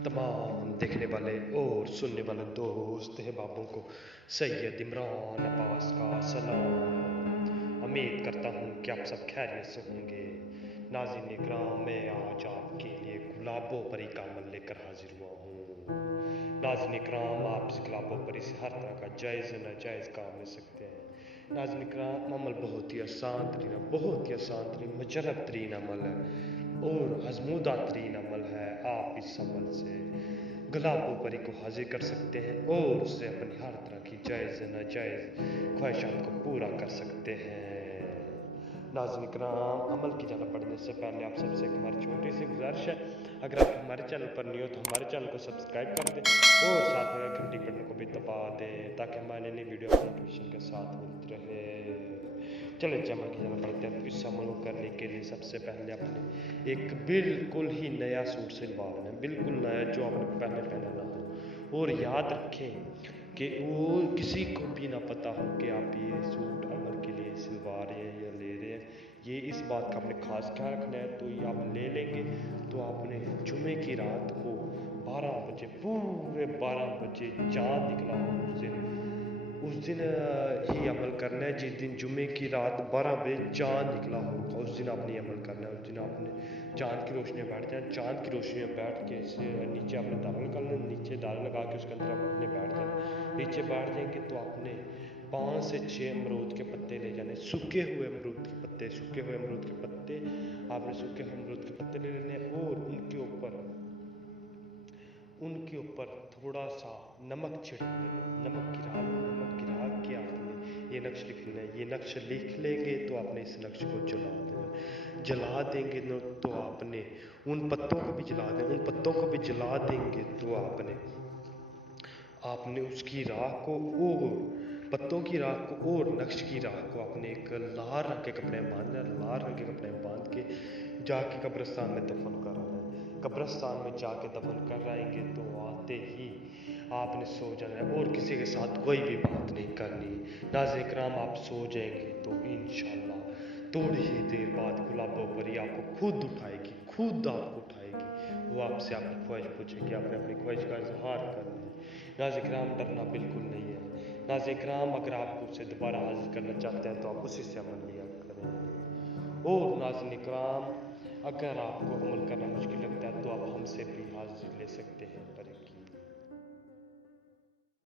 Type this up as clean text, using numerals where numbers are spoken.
तमाम देखने वाले और सुनने वाले दोस्त अहबाबों को सैयद इमरान अब्बास का सलाम। उम्मीद करता हूँ कि आप सब खैरियत से होंगे। नाज़रीन इकराम, मैं आज आपके लिए गुलाबो परी का अमल लेकर हाजिर हुआ हूँ। नाज़रीन इकराम, आप इस गुलाबो परी से हर तरह का जायज़ नाजायज़ काम ले सकते हैं। नाज़रीन इकराम, अमल बहुत ही आसान तरीन मुजरब तरीन अमल है और आजमूदा तरीन अमल है। आप इस अमल से गुलाबो परी को हाजिर कर सकते हैं और उससे अपनी हर तरह की जायज़ नाजायज़ ख्वाहिशात को पूरा कर सकते हैं। नाज़रीन इकराम, अमल की जाना पढ़ने से पहले आप सबसे एक हमारी छोटी सी गुजारिश है, अगर आप हमारे चैनल पर नहीं हो तो हमारे चैनल को सब्सक्राइब कर दें और साथ में घंटी बटन को भी दबा दें ताकि हमारी नई वीडियो नोटिफिकेशन के साथ मिलती रहे। चलिए अमल की जाना पढ़ते हैं। तो इस अमल को करने के लिए सबसे पहले आपने एक बिल्कुल ही नया सूट सिलवाना है, बिल्कुल नया, जो आपने पहले पहना ना हो। और याद रखें कि वो किसी को भी ना पता हो कि आप ये सूट अमल के लिए सिलवा रहे हैं या ले रहे हैं। ये इस बात का आपने खास ख्याल रखना है। तो ये आप ले लेंगे तो आपने जुमे की रात को 12 बजे, पूरे 12 बजे चाँद निकला हो उस दिन ही अमल करना है। जिस दिन जुमे की रात 12 बजे चाँद निकला होगा उस दिन आपने अमल करना है। उस दिन आपने चाँद की रोशनी में बैठ जाना। चाँद की रोशनी में बैठ के इसे नीचे आपने दाल निकालना, नीचे दाल लगा के उसके अंदर आपने बैठ जाना। नीचे बैठ जाएंगे तो आपने 5 से 6 अमरूद के पत्ते ले जाने, सूखे हुए अमरूद के पत्ते। आपने सूखे अमरूद के पत्ते ले लेने और उनके ऊपर थोड़ा सा नमक छिड़क लेना। नमक गिरा के आपने ये नक्श लिख लेना है। ये नक्श लिख लेंगे तो आपने इस नक्श को जला देंगे तो आपने उन पत्तों को भी जला देंगे तो आपने उसकी राख को और पत्तों की राख को और नक्श की राख को आपने एक लाल रंग के कपड़े में बांध के जाके कब्रिस्तान में दफन कर आना है। कब्रिस्तान में जाके दफन कर आएंगे तो आते ही आपने सो जाना है और किसी के साथ कोई भी बात नहीं करनी। नाज़रीन इकराम, आप सो जाएंगे तो इंशाअल्लाह थोड़ी ही देर बाद गुलाबो परी आपको खुद आपको उठाएगी। वो आपसे आपकी ख्वाहिश पूछेगी, आपने अपनी ख्वाहिश का इजहार करना है। नाज़रीन इकराम, डरना बिल्कुल नहीं है। नाज़रीन इकराम, अगर आप उसे दोबारा हाजिर करना चाहते हैं तो आप उसी से अमल लिया करें। और नाज़रीन इकराम, अगर आपको अमल करना मुश्किल लगता है तो आप हमसे भी हाजिर ले सकते हैं परी की।